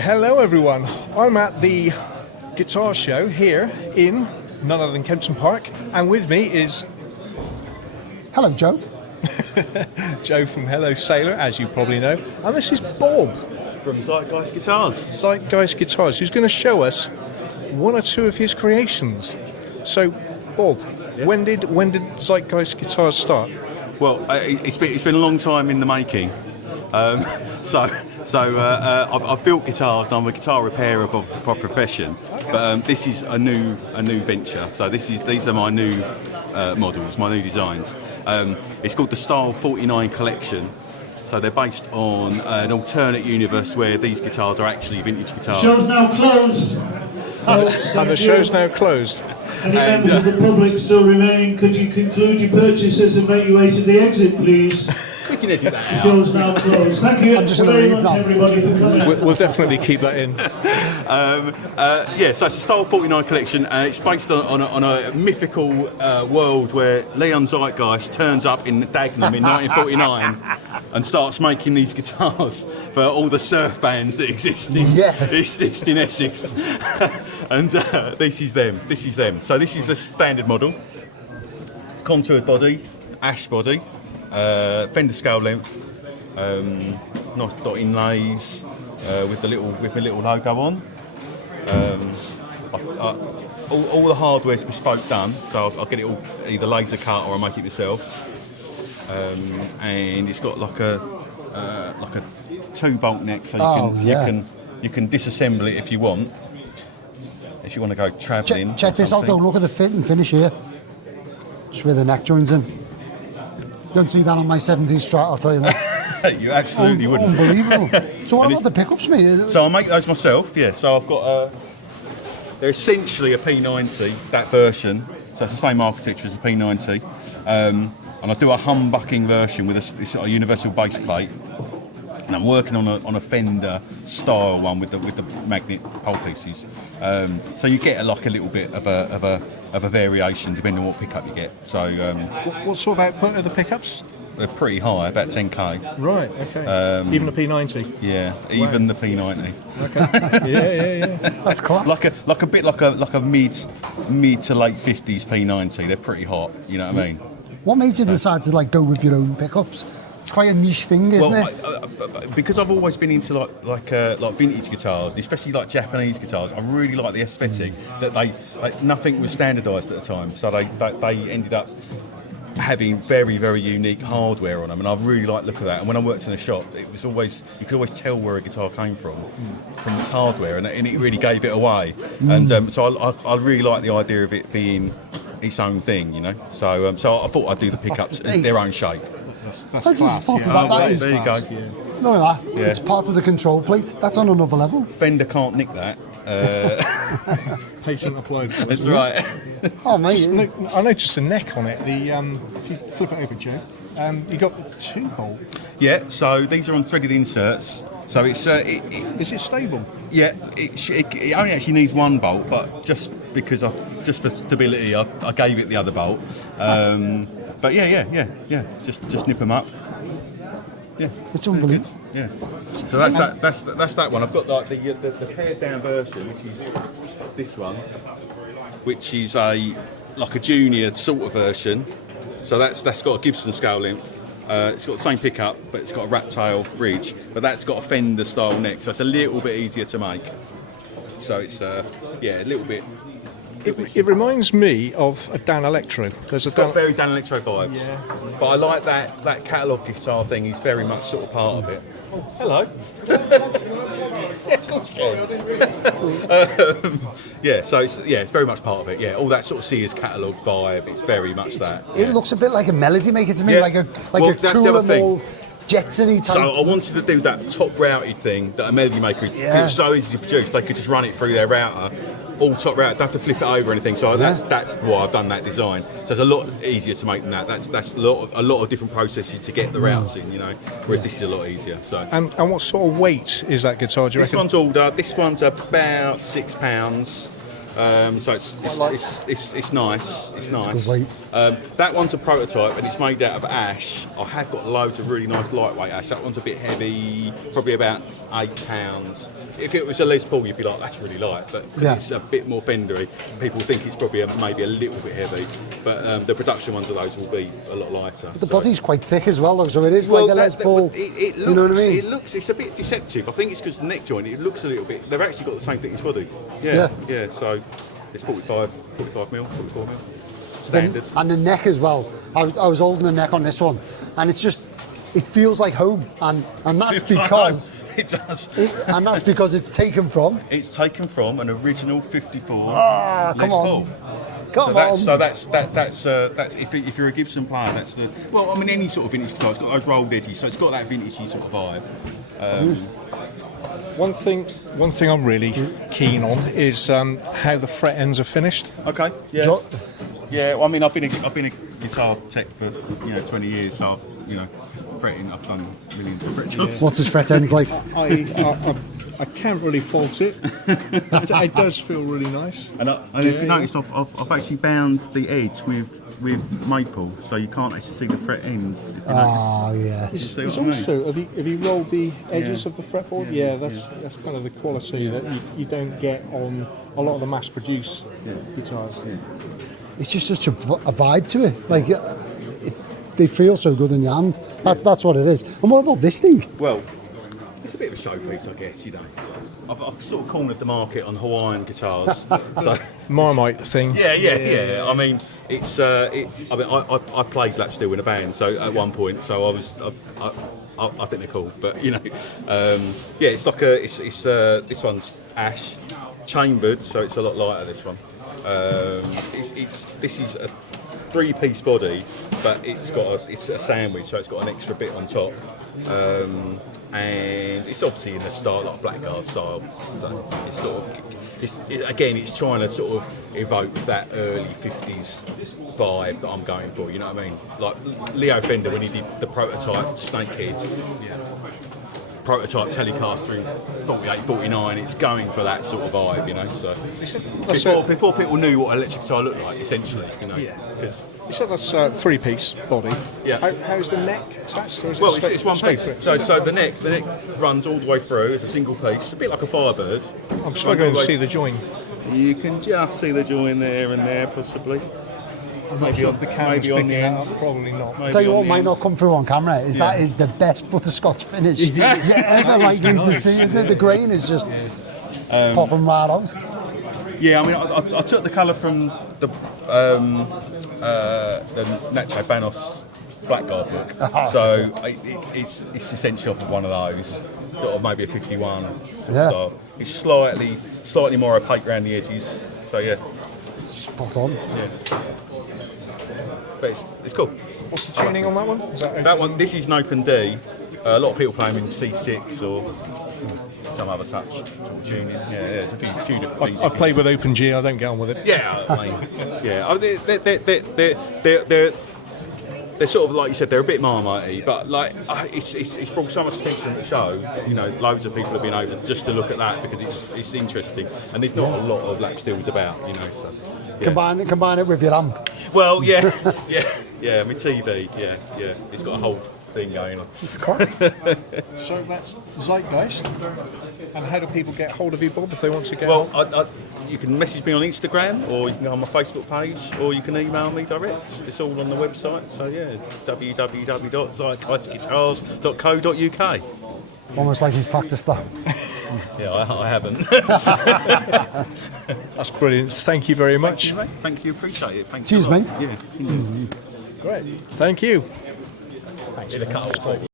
Hello everyone, I'm at the guitar show here in none other than Kempton Park, and with me is... Hello Joe. Joe from Hello Sailor, as you probably know, and this is Bob from Zeitgeist Guitars. Zeitgeist Guitars, who's going to show us one or two of his creations. So Bob, yeah. when did Zeitgeist Guitars start? Well, it's been a long time in the making. I've built guitars and I'm a guitar repairer by profession, but this is a new venture. So these are my new models, my new designs. It's called the Style 49 collection. So they're based on an alternate universe where these guitars are actually vintage guitars. The show's now closed. And the show's now closed. Any members of the public still remaining, could you conclude your purchases and make your way to the exit, please? We can edit that out. The show's now closed. Thank you. I'm just going to leave now. Everybody for coming. We'll definitely keep that in. So it's a Style 49 collection, and it's based on a mythical world where Leon Zeitgeist turns up in Dagenham in 1949 and starts making these guitars for all the surf bands that exist in Essex. And this is them. So this is the standard model. It's contoured body, ash body. Fender scale length, nice dot inlays with a little logo on. All the hardware's bespoke done, so I'll get it all either laser cut or I make it myself. And it's got like a 2-bolt neck, so you can disassemble it if you want. If you want to go travelling. Check this out though. Look at the fit and finish here. Just where the neck joins in. You don't see that on my 70s Strat, I'll tell you that. You absolutely wouldn't. Unbelievable. So what about the pickups, mate? So I make those myself, yeah. So I've got they're essentially a P90, that version. So it's the same architecture as a P90. And I do a humbucking version with a universal base plate. And I'm working on a Fender style one with the magnet pole pieces. So you get a little bit of a variation depending on what pickup you get. So What sort of output are the pickups? they're pretty high, about 10k. Right. Okay. Even a P90. Yeah, even the P90. Okay. Yeah. That's class. Like a mid to late 50s P90. They're pretty hot. You know what I mean? What made you decide to go with your own pickups? It's quite a niche thing, isn't it? Because I've always been into like vintage guitars, especially like Japanese guitars. I really like the aesthetic that nothing was standardised at the time, so they ended up having very, very unique hardware on them, and I really like the look of that. And when I worked in a shop, you could always tell where a guitar came from its hardware, and it really gave it away. And so I really like the idea of it being its own thing, you know. So I thought I'd do the pickups in their own shape. That's I just class. thought that is there you class. go. Yeah. Look at that. Yeah. It's part of the control plate. That's on another level. Fender can't nick that. Patent applied. That's right. Oh, mate. I noticed the neck on it. If you flip it over, Joe, you got the 2-bolt. Yeah. So these are on threaded inserts. So it's Is it stable? yeah. It only actually needs 1 bolt, but just for stability, I gave it the other bolt. But yeah. Just nip them up. Yeah, It's unbelievable. yeah. So that's that one. I've got like the pared down version, which is this one, which is a junior sort of version. So that's got a Gibson scale length. It's got the same pickup, but it's got a rat tail ridge. But that's got a Fender style neck, so it's a little bit easier to make. So it's a little bit. It reminds me of a Dan Electro. There's It's got very Dan Electro vibes. Yeah. But I like that catalogue guitar thing is very much sort of part of it. Oh, hello. Yeah, of course so it's very much part of it. Yeah, all that sort of Sears catalogue vibe. It's very much that. It looks a bit like a melody maker to me, Yeah. like a That's the cooler, other thing. more Jetson-y type. So I wanted to do that top routed thing that a melody maker is. Yeah. It was so easy to produce. They could just run it through their router. all top round. Don't have to flip it over or anything. So that's why I've done that design. So it's a lot easier to make than that. That's a lot of different processes to get the routes in, you know. Whereas this is a lot easier. So And what sort of weight is that guitar? Do you reckon? This one's about £6. So it's nice. It's nice. good weight. That one's a prototype and it's made out of ash. I have got loads of really nice lightweight ash. That one's a bit heavy, probably about £8. If it was a Les Paul, you'd be like, that's really light, but 'cause it's a bit more fendery. People think it's probably maybe a little bit heavy, but the production ones of those will be a lot lighter. But the body's quite thick as well, though, so it is like a Les Paul. It looks, you know what I mean? it's a bit deceptive. I think it's because the neck joint, it looks a little bit. They've actually got the same thickness body. Yeah. So it's 44 mil. Standard. And the neck as well. I was holding the neck on this one, and it's just, it feels like home, and that's because it does. And that's because it's taken from. It's taken from an original 54. Come on. So that's if you're a Gibson player, that's the. Well, I mean, any sort of vintage guitar, it's got those rolled edges, so it's got that vintagey sort of vibe. One thing I'm really keen on is how the fret ends are finished. Okay. Yeah. Well, I mean, I've been a guitar tech for 20 years, so fretting. I've done millions of fret jobs. What's his fret ends like? I can't really fault it. It does feel really nice. And if you notice, I've actually bound the edge with maple, so you can't actually see the fret ends. If you notice. Yeah. It's also, have you rolled the edges of the fretboard? Yeah, that's kind of the quality that you don't get on a lot of the mass-produced guitars. Yeah. It's just such a vibe to it. Like, they feel so good in your hand. That's what it is. And what about this thing? Well, it's a bit of a showpiece, I guess. I've sort of cornered the market on Hawaiian guitars. So Marmite thing. Yeah. I mean, it's. I played lap steel in a band, so at one point, so I think they're cool. But it's like this one's ash, chambered, so it's a lot lighter. This one. This is a 3-piece body, but it's a sandwich, so it's got an extra bit on top. And it's obviously in the style, like Blackguard style. So it's sort of, it's trying to sort of evoke that early 50s vibe that I'm going for, you know what I mean? Like Leo Fender, when he did the prototype Snakehead, prototype Telecaster in 48, 49, it's going for that sort of vibe, So before people knew what electric guitar looked like, essentially, because you said that's a 3-piece body. Yeah. How's the neck attached? Or is it's one piece. So the neck runs all the way through. It's a single piece. It's a bit like a Firebird. I'm struggling to see the join. You can just see the join there and there, possibly. Maybe off the camera, maybe on the end. Probably not. I'll tell you what might not come through on camera is that is the best butterscotch finish you're ever likely to see, isn't it? The grain is just popping right out. Yeah, I mean, I took the colour from the Nacho Banos Blackguard book, so it's essentially off of one of those, sort of maybe a 51 sort of style. It's slightly more opaque around the edges, so yeah. Spot on. Yeah. But it's cool. What's the tuning on that one? That one, this is an open D. A lot of people play them in C6 or some other such sort of tuning. Yeah, there's a few different things. I've played with Open G. I don't get on with it. Yeah, I mean, they're sort of like you said, they're a bit Marmite-y, but like it's brought so much attention to the show. Loads of people have been over just to look at that because it's interesting, and there's not a lot of lap steels about. So yeah. Combine it with your amp. Well, yeah, my TV, yeah, it's got a whole thing going on. It's class. So that's Zeitgeist. And how do people get hold of you, Bob, if they want to get? Well, you can message me on Instagram, or you can go on my Facebook page, or you can email me direct. It's all on the website. So yeah, www.zeitgeistguitars.co.uk. Almost like he's practiced that. Yeah, I haven't. That's brilliant. Thank you very much. Thank you, appreciate it. Thanks. Cheers, mate. Yeah. Great. Thank you. In a cut